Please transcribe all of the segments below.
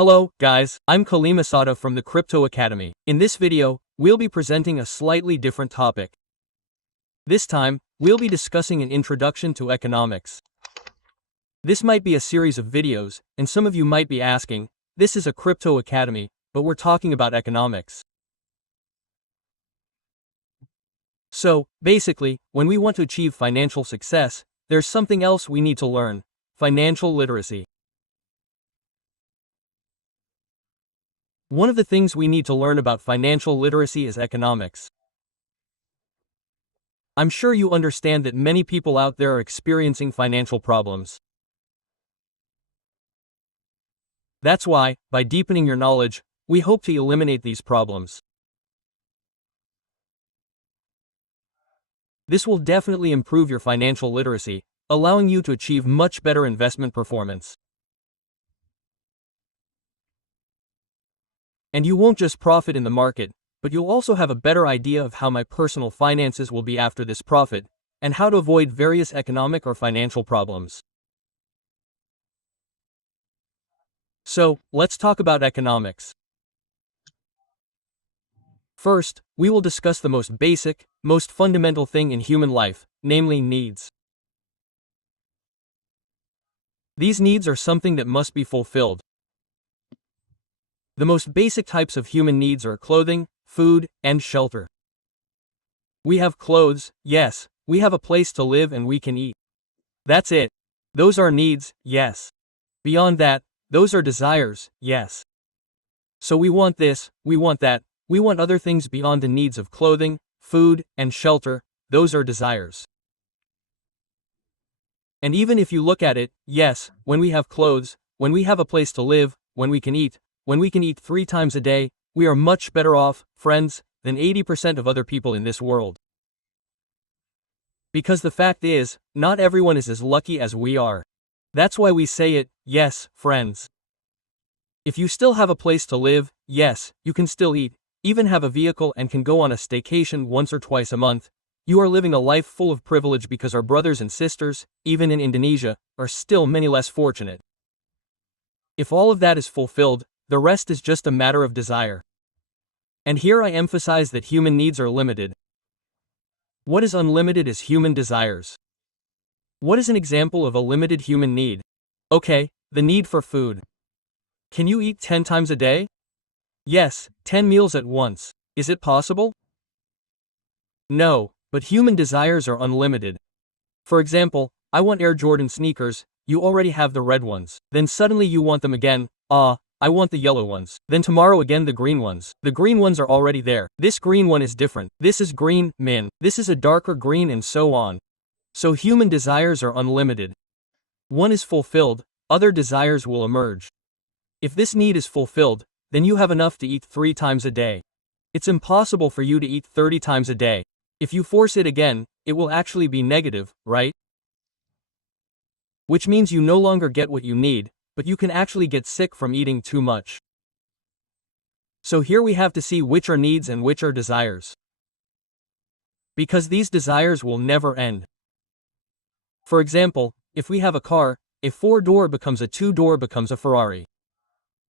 Hello, guys, I'm Kalimasada from the Crypto Academy. In this video, we'll be presenting a slightly different topic. This time, we'll be discussing an introduction to economics. This might be a series of videos, and some of you might be asking, this is a Crypto Academy, but we're talking about economics. So, basically, when we want to achieve financial success, there's something else we need to learn: financial literacy. One of the things we need to learn about financial literacy is economics. I'm sure you understand that many people out there are experiencing financial problems. That's why, by deepening your knowledge, we hope to eliminate these problems. This will definitely improve your financial literacy, allowing you to achieve much better investment performance. And you won't just profit in the market, but you'll also have a better idea of how my personal finances will be after this profit, and how to avoid various economic or financial problems. So, let's talk about economics. First, we will discuss the most basic, most fundamental thing in human life, namely needs. These needs are something that must be fulfilled. The most basic types of human needs are clothing, food, and shelter. We have clothes, yes, we have a place to live, and we can eat. That's it. Those are needs, yes. Beyond that, those are desires, yes. So we want this, we want that, we want other things beyond the needs of clothing, food, and shelter. Those are desires. And even if you look at it, yes, when we have clothes, when we have a place to live, when we can eat 3 times a day, we are much better off, friends, than 80% of other people in this world. Because the fact is, not everyone is as lucky as we are. That's why we say it, yes, friends. If you still have a place to live, yes, you can still eat, even have a vehicle, and can go on a staycation once or twice a month, you are living a life full of privilege, because our brothers and sisters, even in Indonesia, are still many less fortunate. If all of that is fulfilled, the rest is just a matter of desire. And here I emphasize that human needs are limited. What is unlimited is human desires. What is an example of a limited human need? Okay, the need for food. Can you eat 10 times a day? Yes, 10 meals at once. Is it possible? No, but human desires are unlimited. For example, I want Air Jordan sneakers, you already have the red ones. Then suddenly you want them again. I want the yellow ones. Then tomorrow again the green ones. The green ones are already there. This green one is different. This is green, min. This is a darker green, and so on. So human desires are unlimited. One is fulfilled, other desires will emerge. If this need is fulfilled, then you have enough to eat 3 times a day. It's impossible for you to eat 30 times a day. If you force it again, it will actually be negative, right? Which means you no longer get what you need, but you can actually get sick from eating too much. So here we have to see which are needs and which are desires. Because these desires will never end. For example, if we have a car, a 4-door becomes a 2-door becomes a Ferrari.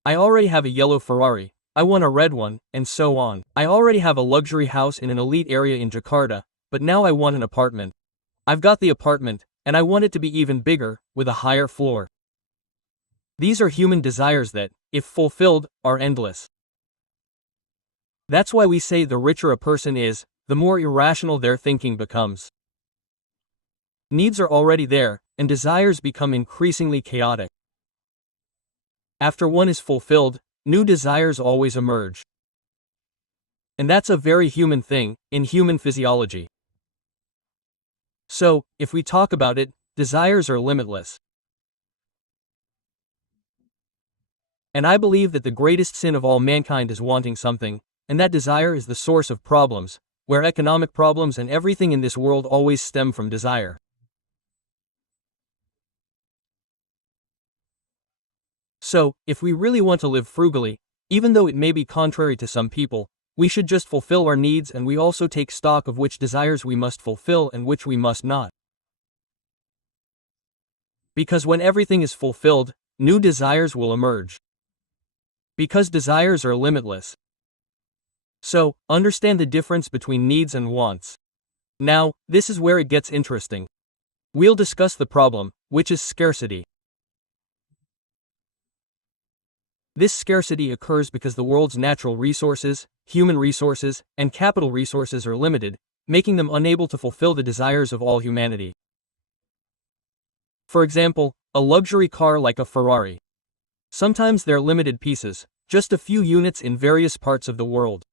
I already have a yellow Ferrari, I want a red one, and so on. I already have a luxury house in an elite area in Jakarta, but now I want an apartment. I've got the apartment, and I want it to be even bigger, with a higher floor. These are human desires that, if fulfilled, are endless. That's why we say the richer a person is, the more irrational their thinking becomes. Needs are already there, and desires become increasingly chaotic. After one is fulfilled, new desires always emerge. And that's a very human thing, in human physiology. So, if we talk about it, desires are limitless. And I believe that the greatest sin of all mankind is wanting something, and that desire is the source of problems, where economic problems and everything in this world always stem from desire. So, if we really want to live frugally, even though it may be contrary to some people, we should just fulfill our needs, and we also take stock of which desires we must fulfill and which we must not. Because when everything is fulfilled, new desires will emerge. Because desires are limitless. So, understand the difference between needs and wants. Now, this is where it gets interesting. We'll discuss the problem, which is scarcity. This scarcity occurs because the world's natural resources, human resources, and capital resources are limited, making them unable to fulfill the desires of all humanity. For example, a luxury car like a Ferrari. Sometimes they're limited pieces, just a few units in various parts of the world.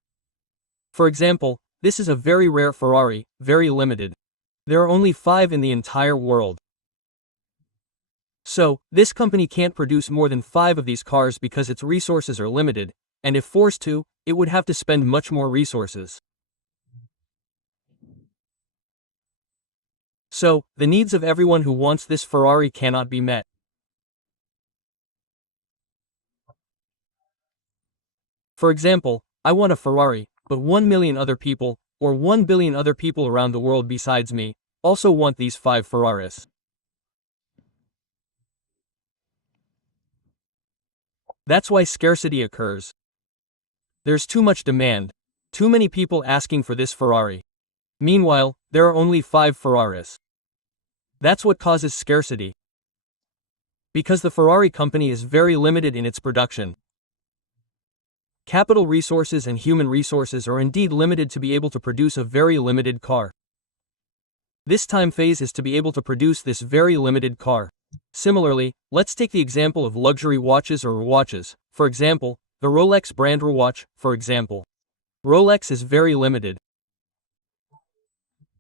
For example, this is a very rare Ferrari, very limited. There are only 5 in the entire world. So, this company can't produce more than 5 of these cars because its resources are limited, and if forced to, it would have to spend much more resources. So, the needs of everyone who wants this Ferrari cannot be met. For example, I want a Ferrari, but 1 million other people, or 1 billion other people around the world besides me, also want these 5 Ferraris. That's why scarcity occurs. There's too much demand. Too many people asking for this Ferrari. Meanwhile, there are only 5 Ferraris. That's what causes scarcity. Because the Ferrari company is very limited in its production. Capital resources and human resources are indeed limited to be able to produce a very limited car. This time phase is to be able to produce this very limited car. Similarly, let's take the example of luxury watches or watches. For example, the Rolex brand watch, for example. Rolex is very limited.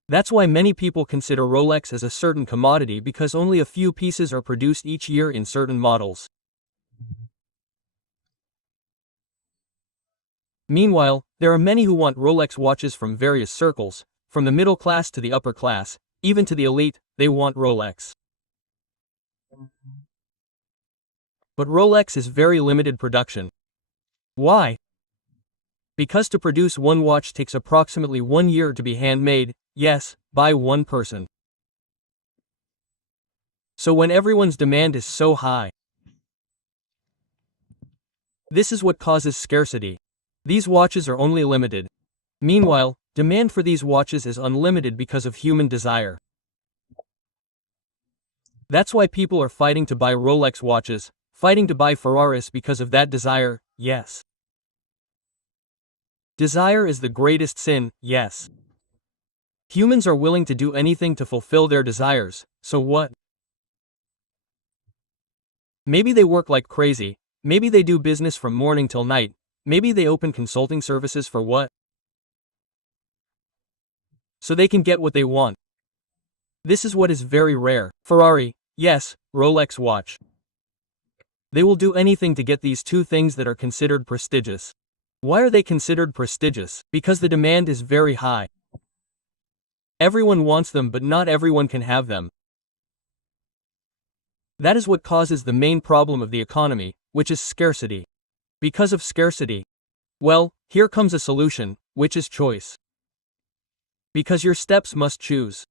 That's why many people consider Rolex as a certain commodity because only a few pieces are produced each year in certain models. Meanwhile, there are many who want Rolex watches from various circles, from the middle class to the upper class, even to the elite, they want Rolex. But Rolex is very limited production. Why? Because to produce one watch takes approximately 1 year to be handmade, yes, by one person. So when everyone's demand is so high, this is what causes scarcity. These watches are only limited. Meanwhile, demand for these watches is unlimited because of human desire. That's why people are fighting to buy Rolex watches, fighting to buy Ferraris because of that desire, yes. Desire is the greatest sin, yes. Humans are willing to do anything to fulfill their desires, so what? Maybe they work like crazy, maybe they do business from morning till night, maybe they open consulting services for what? So they can get what they want. This is what is very rare. Ferrari, yes, Rolex watch. They will do anything to get these two things that are considered prestigious. Why are they considered prestigious? Because the demand is very high. Everyone wants them but not everyone can have them. That is what causes the main problem of the economy, which is scarcity. Because of scarcity. Well, here comes a solution, which is choice. Because your steps must choose.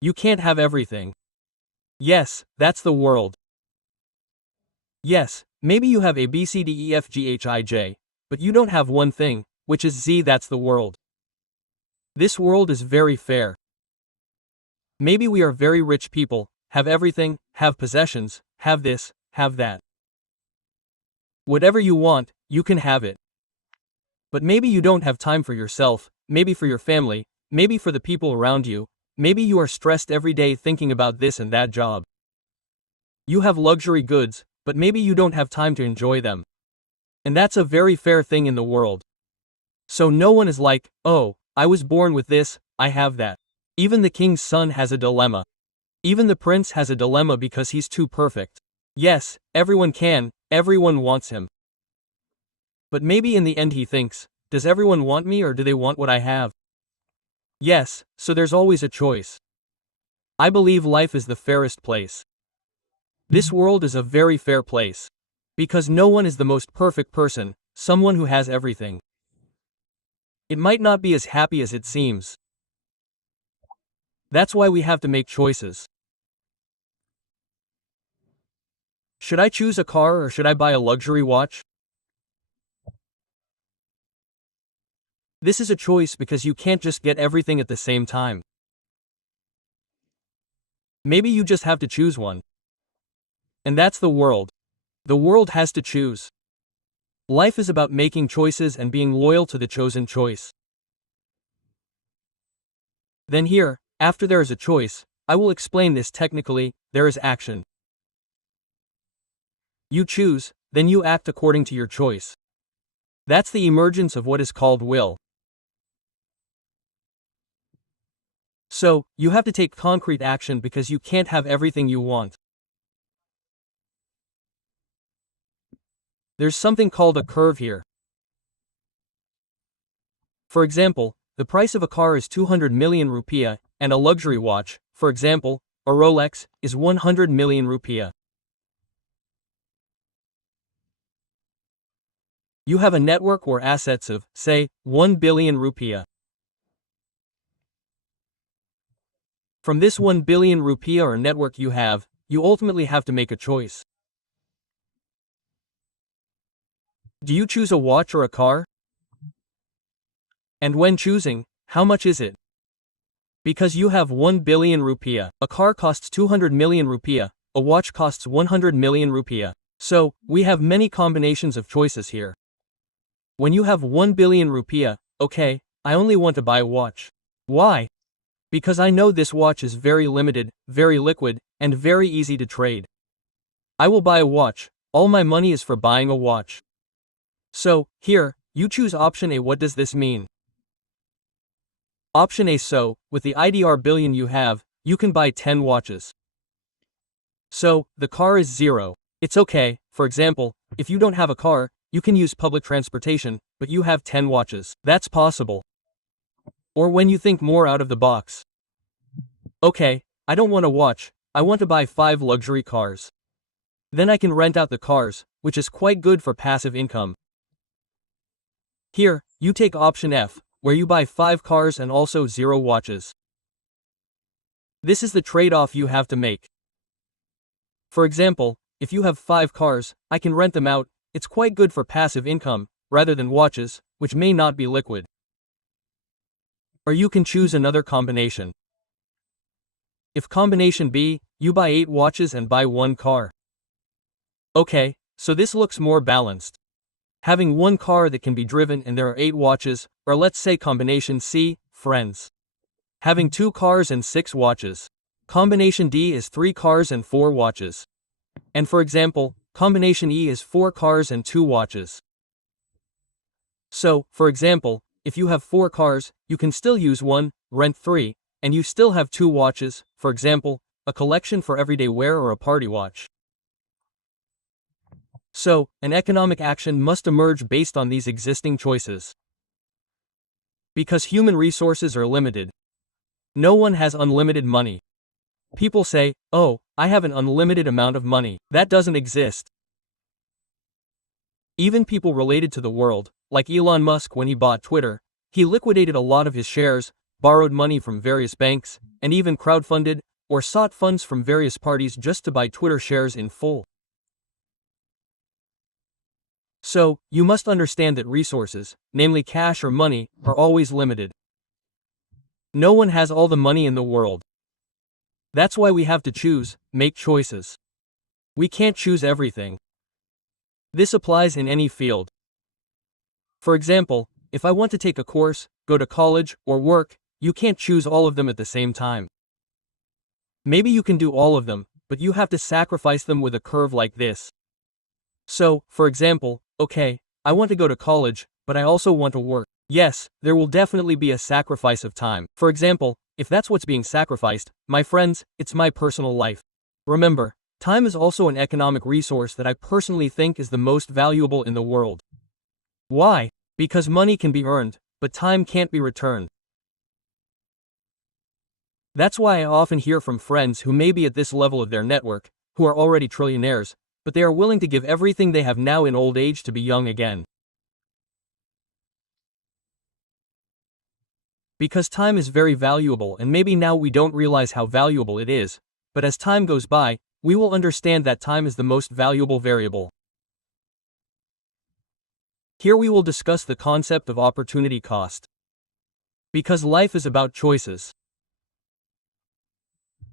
You can't have everything. Yes, that's the world. Yes, maybe you have A B C D E F G H I J, but you don't have one thing, which is Z. That's the world. This world is very fair. Maybe we are very rich people, have everything, have possessions, have this, have that. Whatever you want, you can have it. But maybe you don't have time for yourself, maybe for your family, maybe for the people around you, maybe you are stressed every day thinking about this and that job. You have luxury goods, but maybe you don't have time to enjoy them. And that's a very fair thing in the world. So no one is like, oh, I was born with this, I have that. Even the king's son has a dilemma. Even the prince has a dilemma because he's too perfect. Yes, everyone can, everyone wants him. But maybe in the end he thinks, does everyone want me or do they want what I have? Yes, so there's always a choice. I believe life is the fairest place. This world is a very fair place. Because no one is the most perfect person, someone who has everything. It might not be as happy as it seems. That's why we have to make choices. Should I choose a car or should I buy a luxury watch? This is a choice because you can't just get everything at the same time. Maybe you just have to choose one. And that's the world. The world has to choose. Life is about making choices and being loyal to the chosen choice. Then here, after there is a choice, I will explain this technically, there is action. You choose, then you act according to your choice. That's the emergence of what is called will. So, you have to take concrete action because you can't have everything you want. There's something called a curve here. For example, the price of a car is 200 million rupiah, and a luxury watch, for example, a Rolex, is 100 million rupiah. You have a network or assets of, say, 1 billion rupiah. From this 1 billion rupiah or network you have, you ultimately have to make a choice. Do you choose a watch or a car? And when choosing, how much is it? Because you have 1 billion rupiah, a car costs 200 million rupiah, a watch costs 100 million rupiah. So, we have many combinations of choices here. When you have 1 billion rupiah, okay, I only want to buy a watch. Why? Because I know this watch is very limited, very liquid, and very easy to trade. I will buy a watch, all my money is for buying a watch. So, here, you choose option A. What does this mean? Option A. So, with the IDR billion you have, you can buy 10 watches. So, the car is 0. It's okay, for example, if you don't have a car, you can use public transportation, but you have 10 watches. That's possible. Or when you think more out of the box. Okay, I don't want a watch, I want to buy 5 luxury cars. Then I can rent out the cars, which is quite good for passive income. Here, you take option F, where you buy 5 cars and also 0 watches. This is the trade-off you have to make. For example, if you have 5 cars, I can rent them out, it's quite good for passive income, rather than watches, which may not be liquid. Or you can choose another combination. If combination B, you buy 8 watches and buy 1 car. Okay, so this looks more balanced. Having 1 car that can be driven and there are 8 watches, or let's say combination C, friends. Having 2 cars and 6 watches. Combination D is 3 cars and 4 watches. And for example, combination E is 4 cars and 2 watches. So, for example, if you have 4 cars, you can still use 1, rent 3, and you still have 2 watches, for example, a collection for everyday wear or a party watch. So, an economic action must emerge based on these existing choices. Because human resources are limited. No one has unlimited money. People say, oh, I have an unlimited amount of money. That doesn't exist. Even people related to the world, like Elon Musk when he bought Twitter, he liquidated a lot of his shares, borrowed money from various banks, and even crowdfunded, or sought funds from various parties just to buy Twitter shares in full. So, you must understand that resources, namely cash or money, are always limited. No one has all the money in the world. That's why we have to choose, make choices. We can't choose everything. This applies in any field. For example, if I want to take a course, go to college, or work, you can't choose all of them at the same time. Maybe you can do all of them, but you have to sacrifice them with a curve like this. So, for example, okay, I want to go to college, but I also want to work. Yes, there will definitely be a sacrifice of time. For example, if that's what's being sacrificed, my friends, it's my personal life. Remember, time is also an economic resource that I personally think is the most valuable in the world. Why? Because money can be earned, but time can't be returned. That's why I often hear from friends who may be at this level of their network, who are already trillionaires, but they are willing to give everything they have now in old age to be young again. Because time is very valuable and maybe now we don't realize how valuable it is, but as time goes by, we will understand that time is the most valuable variable. Here we will discuss the concept of opportunity cost. Because life is about choices.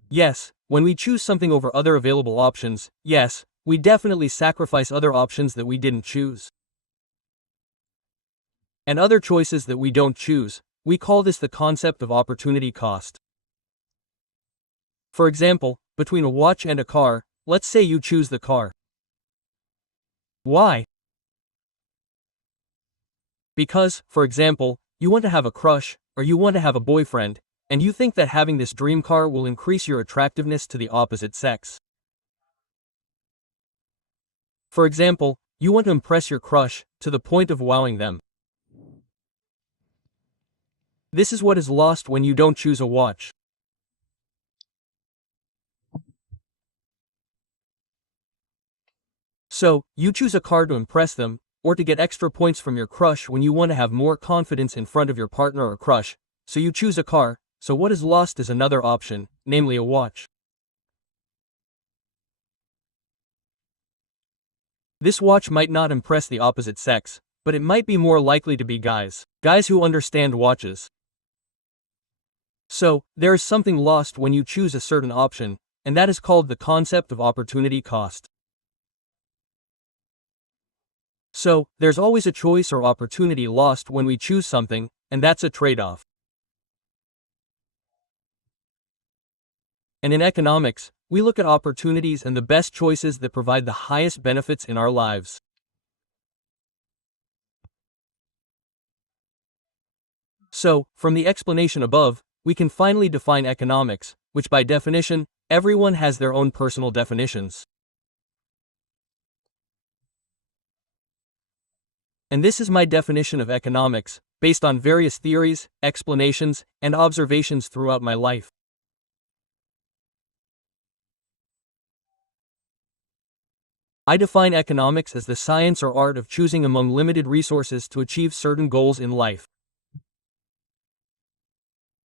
Yes, when we choose something over other available options, yes, we definitely sacrifice other options that we didn't choose. And other choices that we don't choose, we call this the concept of opportunity cost. For example, between a watch and a car, let's say you choose the car. Why? Because, for example, you want to have a crush, or you want to have a boyfriend, and you think that having this dream car will increase your attractiveness to the opposite sex. For example, you want to impress your crush, to the point of wowing them. This is what is lost when you don't choose a watch. So, you choose a car to impress them, or to get extra points from your crush when you want to have more confidence in front of your partner or crush, so you choose a car, so what is lost is another option, namely a watch. This watch might not impress the opposite sex, but it might be more likely to be guys who understand watches. So, there is something lost when you choose a certain option, and that is called the concept of opportunity cost. So, there's always a choice or opportunity lost when we choose something, and that's a trade-off. And in economics, we look at opportunities and the best choices that provide the highest benefits in our lives. So, from the explanation above, we can finally define economics, which by definition, everyone has their own personal definitions. And this is my definition of economics, based on various theories, explanations, and observations throughout my life. I define economics as the science or art of choosing among limited resources to achieve certain goals in life.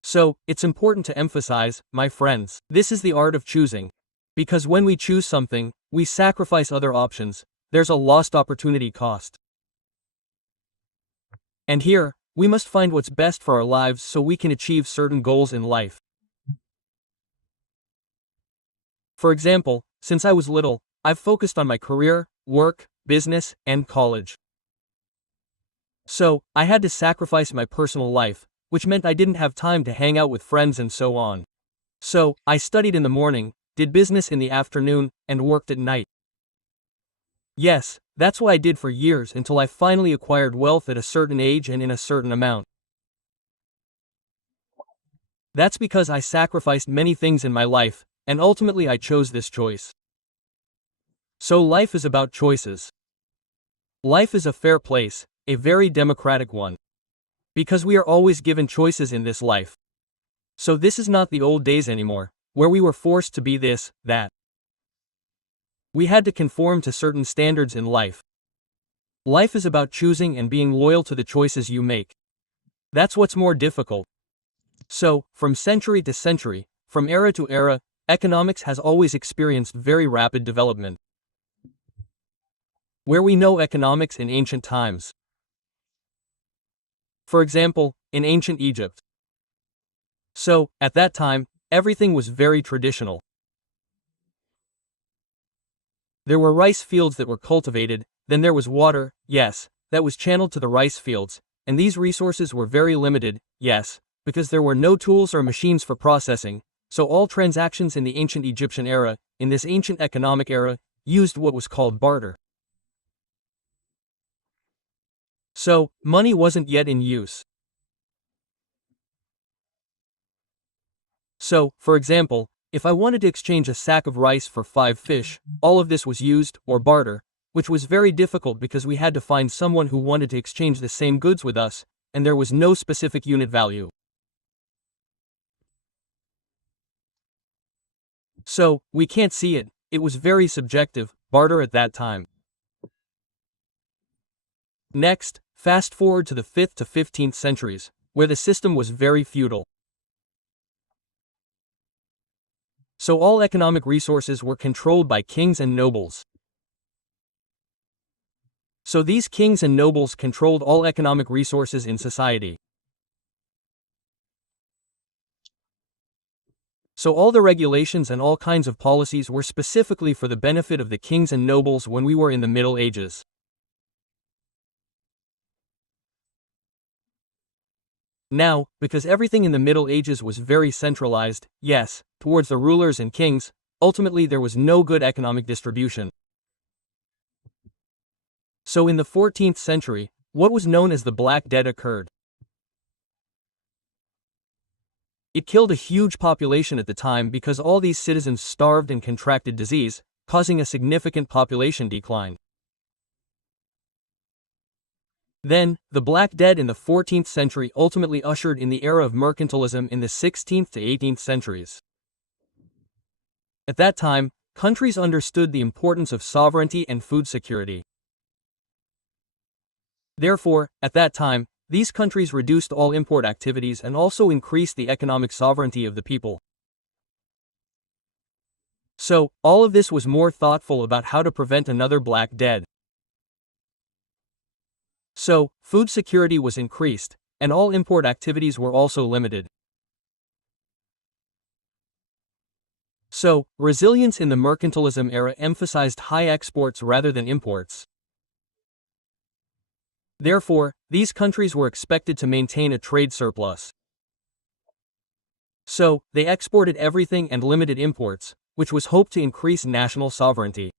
So, it's important to emphasize, my friends, this is the art of choosing. Because when we choose something, we sacrifice other options, there's a lost opportunity cost. And here, we must find what's best for our lives so we can achieve certain goals in life. For example, since I was little, I've focused on my career, work, business, and college. So, I had to sacrifice my personal life, which meant I didn't have time to hang out with friends and so on. So, I studied in the morning, did business in the afternoon, and worked at night. Yes, that's what I did for years until I finally acquired wealth at a certain age and in a certain amount. That's because I sacrificed many things in my life, and ultimately I chose this choice. So life is about choices. Life is a fair place, a very democratic one. Because we are always given choices in this life. So this is not the old days anymore, where we were forced to be this, that. We had to conform to certain standards in life. Life is about choosing and being loyal to the choices you make. That's what's more difficult. So, from century to century, from era to era, economics has always experienced very rapid development. Where we know economics in ancient times. For example, in ancient Egypt. So, at that time, everything was very traditional. There were rice fields that were cultivated, then there was water, yes, that was channeled to the rice fields, and these resources were very limited, yes, because there were no tools or machines for processing, so all transactions in the ancient Egyptian era, in this ancient economic era, used what was called barter. So, money wasn't yet in use. So, for example, if I wanted to exchange a sack of rice for 5 fish, all of this was used, or barter, which was very difficult because we had to find someone who wanted to exchange the same goods with us, and there was no specific unit value. So, we can't see it, it was very subjective, barter at that time. Next, fast forward to the 5th to 15th centuries, where the system was very feudal. So all economic resources were controlled by kings and nobles. So these kings and nobles controlled all economic resources in society. So all the regulations and all kinds of policies were specifically for the benefit of the kings and nobles when we were in the Middle Ages. Now, because everything in the Middle Ages was very centralized, yes, towards the rulers and kings, ultimately there was no good economic distribution. So in the 14th century, what was known as the Black Death occurred. It killed a huge population at the time because all these citizens starved and contracted disease, causing a significant population decline. Then, the Black Death in the 14th century ultimately ushered in the era of mercantilism in the 16th to 18th centuries. At that time, countries understood the importance of sovereignty and food security. Therefore, at that time, these countries reduced all import activities and also increased the economic sovereignty of the people. So, all of this was more thoughtful about how to prevent another Black Death. So, food security was increased, and all import activities were also limited. So, resilience in the mercantilism era emphasized high exports rather than imports. Therefore, these countries were expected to maintain a trade surplus. So, they exported everything and limited imports, which was hoped to increase national sovereignty.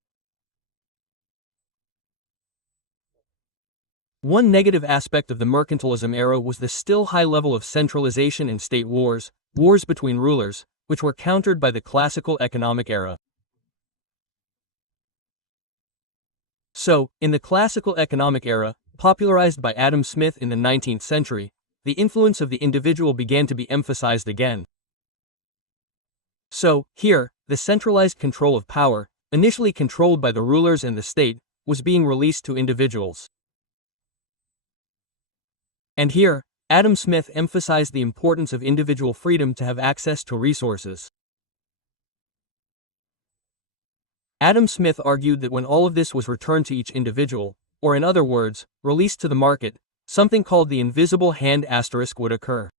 One negative aspect of the mercantilism era was the still high level of centralization in state wars, wars between rulers, which were countered by the classical economic era. So, in the classical economic era, popularized by Adam Smith in the 19th century, the influence of the individual began to be emphasized again. So, here, the centralized control of power, initially controlled by the rulers and the state, was being released to individuals. And here, Adam Smith emphasized the importance of individual freedom to have access to resources. Adam Smith argued that when all of this was returned to each individual, or in other words, released to the market, something called the invisible hand asterisk would occur.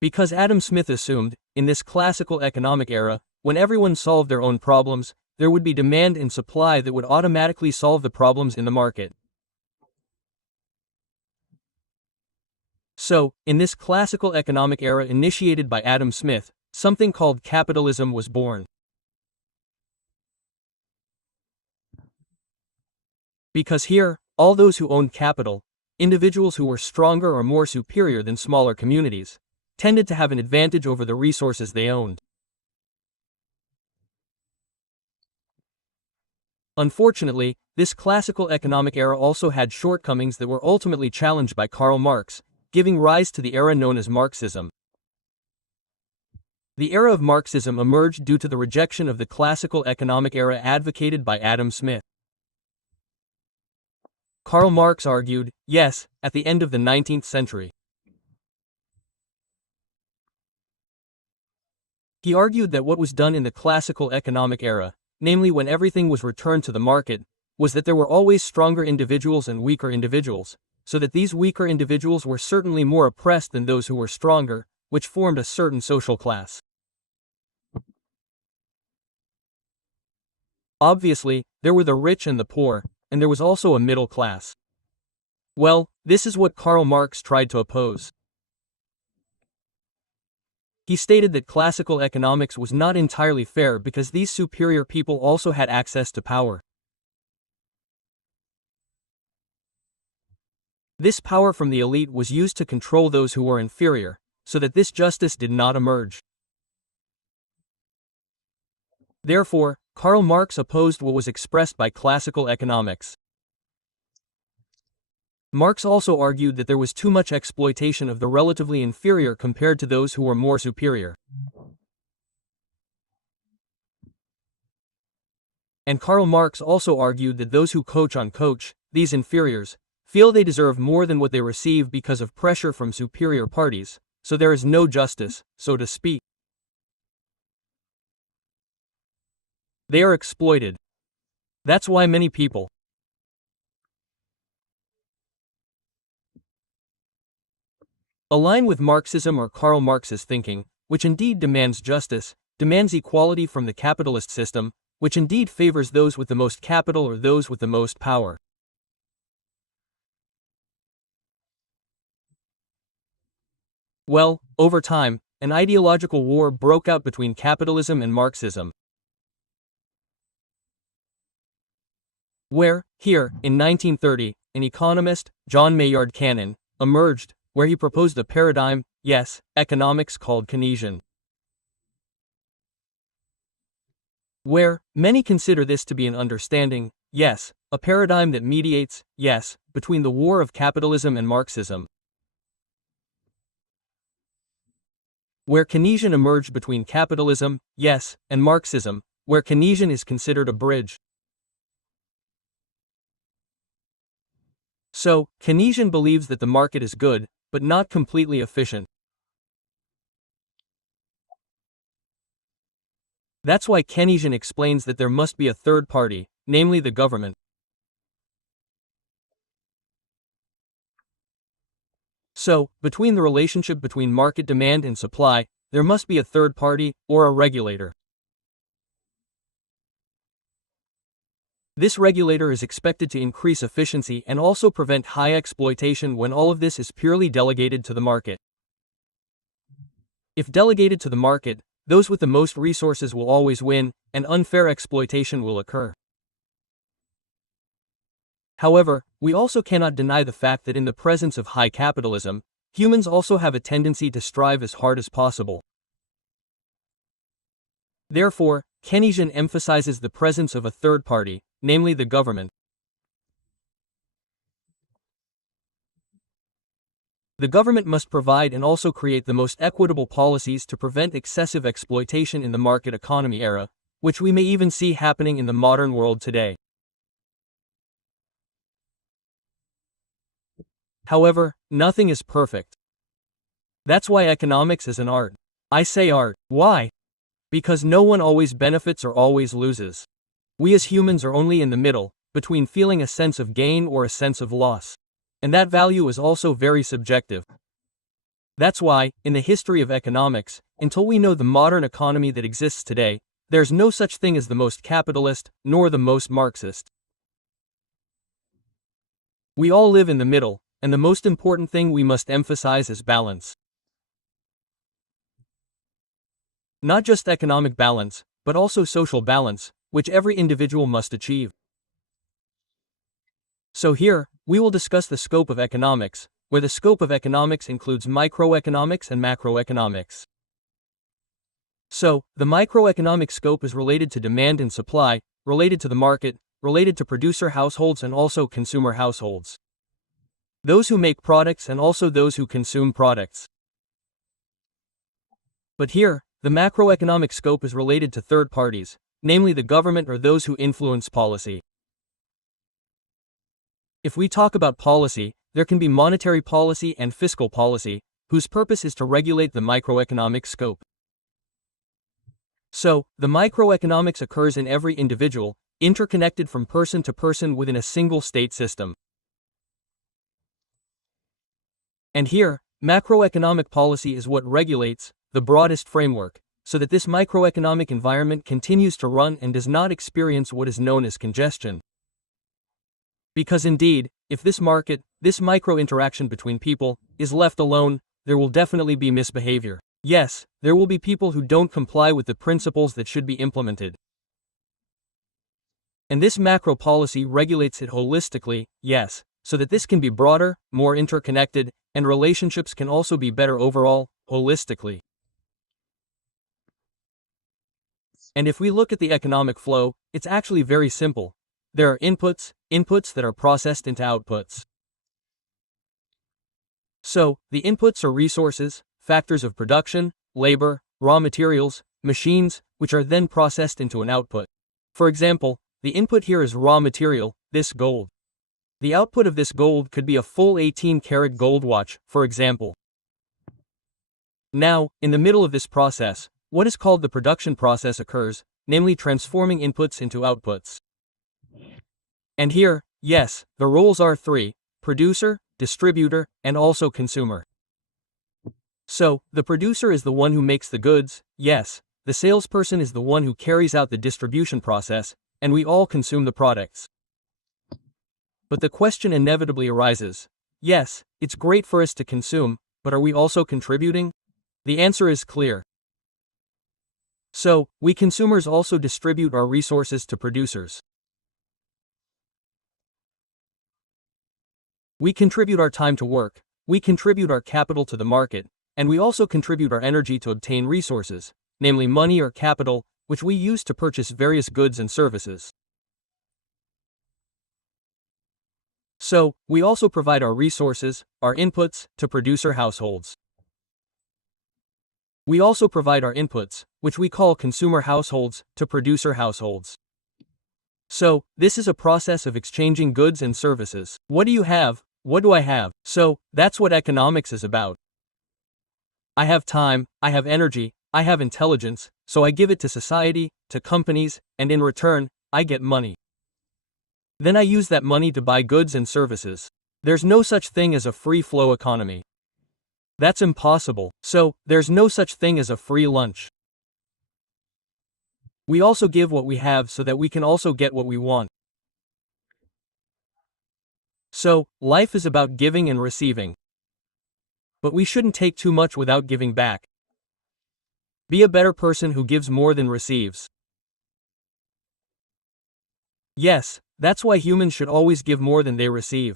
Because Adam Smith assumed, in this classical economic era, when everyone solved their own problems, there would be demand and supply that would automatically solve the problems in the market. So, in this classical economic era initiated by Adam Smith, something called capitalism was born. Because here, all those who owned capital, individuals who were stronger or more superior than smaller communities, tended to have an advantage over the resources they owned. Unfortunately, this classical economic era also had shortcomings that were ultimately challenged by Karl Marx, giving rise to the era known as Marxism. The era of Marxism emerged due to the rejection of the classical economic era advocated by Adam Smith. Karl Marx argued, yes, at the end of the 19th century. He argued that what was done in the classical economic era, namely when everything was returned to the market, was that there were always stronger individuals and weaker individuals, so that these weaker individuals were certainly more oppressed than those who were stronger, which formed a certain social class. Obviously, there were the rich and the poor, and there was also a middle class. Well, this is what Karl Marx tried to oppose. He stated that classical economics was not entirely fair because these superior people also had access to power. This power from the elite was used to control those who were inferior, so that this justice did not emerge. Therefore, Karl Marx opposed what was expressed by classical economics. Marx also argued that there was too much exploitation of the relatively inferior compared to those who were more superior. And Karl Marx also argued that those who coach, these inferiors, feel they deserve more than what they receive because of pressure from superior parties, so there is no justice, so to speak. They are exploited. That's why many people align with Marxism or Karl Marx's thinking, which indeed demands justice, demands equality from the capitalist system, which indeed favors those with the most capital or those with the most power. Well, over time, an ideological war broke out between capitalism and Marxism, where, here, in 1930, an economist, John Maynard Keynes, emerged, where he proposed a paradigm, yes, economics called Keynesian. Where, many consider this to be an understanding, yes, a paradigm that mediates, yes, between the war of capitalism and Marxism. Where Keynesian emerged between capitalism, yes, and Marxism, where Keynesian is considered a bridge. So, Keynesian believes that the market is good, but not completely efficient. That's why Keynesian explains that there must be a third party, namely the government. So, between the relationship between market demand and supply, there must be a third party, or a regulator. This regulator is expected to increase efficiency and also prevent high exploitation when all of this is purely delegated to the market. If delegated to the market, those with the most resources will always win, and unfair exploitation will occur. However, we also cannot deny the fact that in the presence of high capitalism, humans also have a tendency to strive as hard as possible. Therefore, Keynesian emphasizes the presence of a third party, namely the government. The government must provide and also create the most equitable policies to prevent excessive exploitation in the market economy era, which we may even see happening in the modern world today. However, nothing is perfect. That's why economics is an art. I say art. Why? Because no one always benefits or always loses. We as humans are only in the middle, between feeling a sense of gain or a sense of loss. And that value is also very subjective. That's why, in the history of economics, until we know the modern economy that exists today, there's no such thing as the most capitalist, nor the most Marxist. We all live in the middle, and the most important thing we must emphasize is balance. Not just economic balance, but also social balance, which every individual must achieve. So here, we will discuss the scope of economics, where the scope of economics includes microeconomics and macroeconomics. So, the microeconomic scope is related to demand and supply, related to the market, related to producer households and also consumer households. Those who make products and also those who consume products. But here, the macroeconomic scope is related to third parties, namely the government or those who influence policy. If we talk about policy, there can be monetary policy and fiscal policy, whose purpose is to regulate the microeconomic scope. So, the microeconomics occurs in every individual, interconnected from person to person within a single state system. And here, macroeconomic policy is what regulates the broadest framework, so that this microeconomic environment continues to run and does not experience what is known as congestion. Because indeed, if this market, this micro-interaction between people, is left alone, there will definitely be misbehavior. Yes, there will be people who don't comply with the principles that should be implemented. And this macro policy regulates it holistically, yes, so that this can be broader, more interconnected, and relationships can also be better overall, holistically. And if we look at the economic flow, it's actually very simple. There are inputs that are processed into outputs. So, the inputs are resources, factors of production, labor, raw materials, machines, which are then processed into an output. For example, the input here is raw material, this gold. The output of this gold could be a full 18-karat gold watch, for example. Now, in the middle of this process, what is called the production process occurs, namely transforming inputs into outputs. And here, yes, the roles are three: producer, distributor, and also consumer. So, the producer is the one who makes the goods, yes, the salesperson is the one who carries out the distribution process, and we all consume the products. But the question inevitably arises: yes, it's great for us to consume, but are we also contributing? The answer is clear. So, we consumers also distribute our resources to producers. We contribute our time to work, we contribute our capital to the market, and we also contribute our energy to obtain resources, namely money or capital, which we use to purchase various goods and services. So, we also provide our resources, our inputs, to producer households. We also provide our inputs, which we call consumer households, to producer households. So, this is a process of exchanging goods and services. What do you have? What do I have? So, that's what economics is about. I have time, I have energy, I have intelligence, so I give it to society, to companies, and in return, I get money. Then I use that money to buy goods and services. There's no such thing as a free flow economy. That's impossible. So, there's no such thing as a free lunch. We also give what we have so that we can also get what we want. So, life is about giving and receiving. But we shouldn't take too much without giving back. Be a better person who gives more than receives. Yes, that's why humans should always give more than they receive.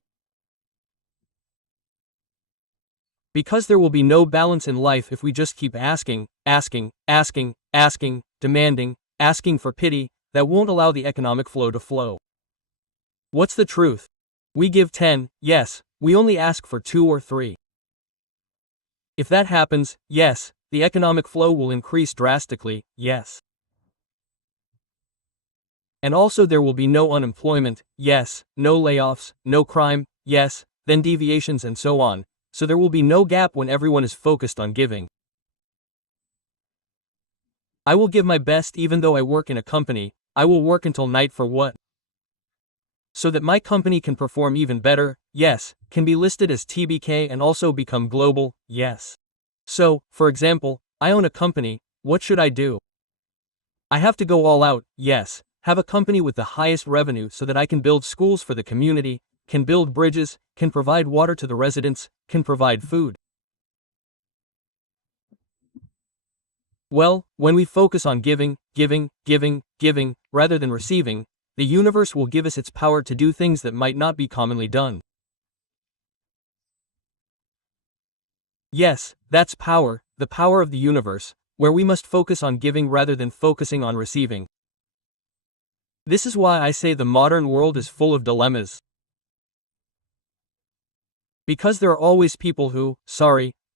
Because there will be no balance in life if we just keep asking, demanding, asking for pity, that won't allow the economic flow to flow. What's the truth? We give 10, yes, we only ask for 2 or 3. If that happens, yes, the economic flow will increase drastically, yes. And also there will be no unemployment, yes, no layoffs, no crime, yes, then deviations and so on, so there will be no gap when everyone is focused on giving. I will give my best even though I work in a company. I will work until night for what? So that my company can perform even better, yes, can be listed as TBK and also become global, yes. So, for example, I own a company, what should I do? I have to go all out, yes, have a company with the highest revenue so that I can build schools for the community, can build bridges, can provide water to the residents, can provide food. Well, when we focus on giving, rather than receiving, the universe will give us its power to do things that might not be commonly done. Yes, that's power, the power of the universe, where we must focus on giving rather than focusing on receiving. This is why I say the modern world is full of dilemmas. Because there are always people who,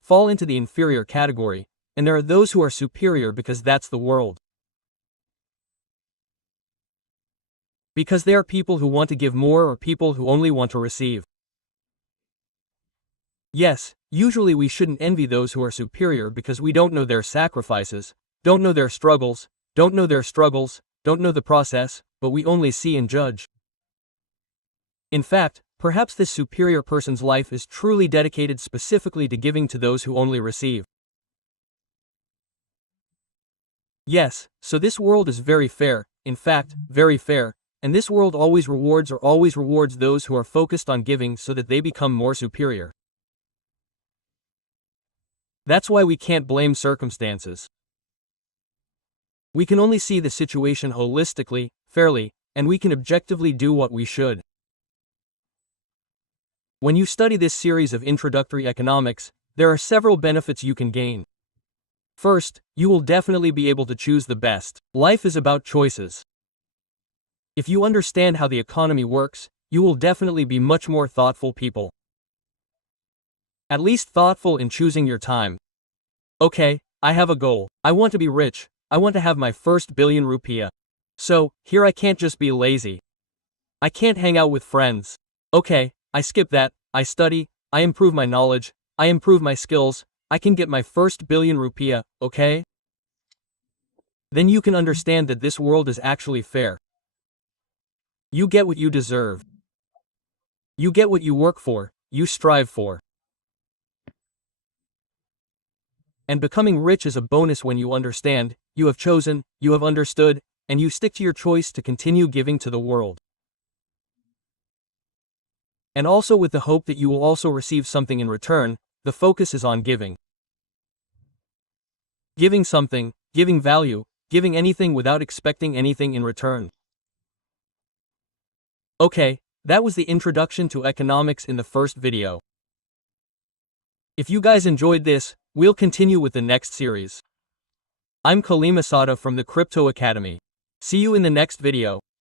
fall into the inferior category, and there are those who are superior because that's the world. Because there are people who want to give more or people who only want to receive. Yes, usually we shouldn't envy those who are superior because we don't know their sacrifices, don't know their struggles, don't know the process, but we only see and judge. In fact, perhaps this superior person's life is truly dedicated specifically to giving to those who only receive. Yes, so this world is very fair, in fact, very fair, and this world always rewards those who are focused on giving so that they become more superior. That's why we can't blame circumstances. We can only see the situation holistically, fairly, and we can objectively do what we should. When you study this series of introductory economics, there are several benefits you can gain. First, you will definitely be able to choose the best. Life is about choices. If you understand how the economy works, you will definitely be much more thoughtful people. At least thoughtful in choosing your time. Okay, I have a goal. I want to be rich. I want to have my first billion rupiah. So, here I can't just be lazy. I can't hang out with friends. Okay, I skip that, I study, I improve my knowledge, I improve my skills, I can get my first billion rupiah, okay? Then you can understand that this world is actually fair. You get what you deserve. You get what you work for, you strive for. And becoming rich is a bonus when you understand, you have chosen, you have understood, and you stick to your choice to continue giving to the world. And also with the hope that you will also receive something in return, the focus is on giving. Giving something, giving value, giving anything without expecting anything in return. Okay, that was the introduction to economics in the first video. If you guys enjoyed this, we'll continue with the next series. I'm Kalimasada from the Crypto Academy. See you in the next video.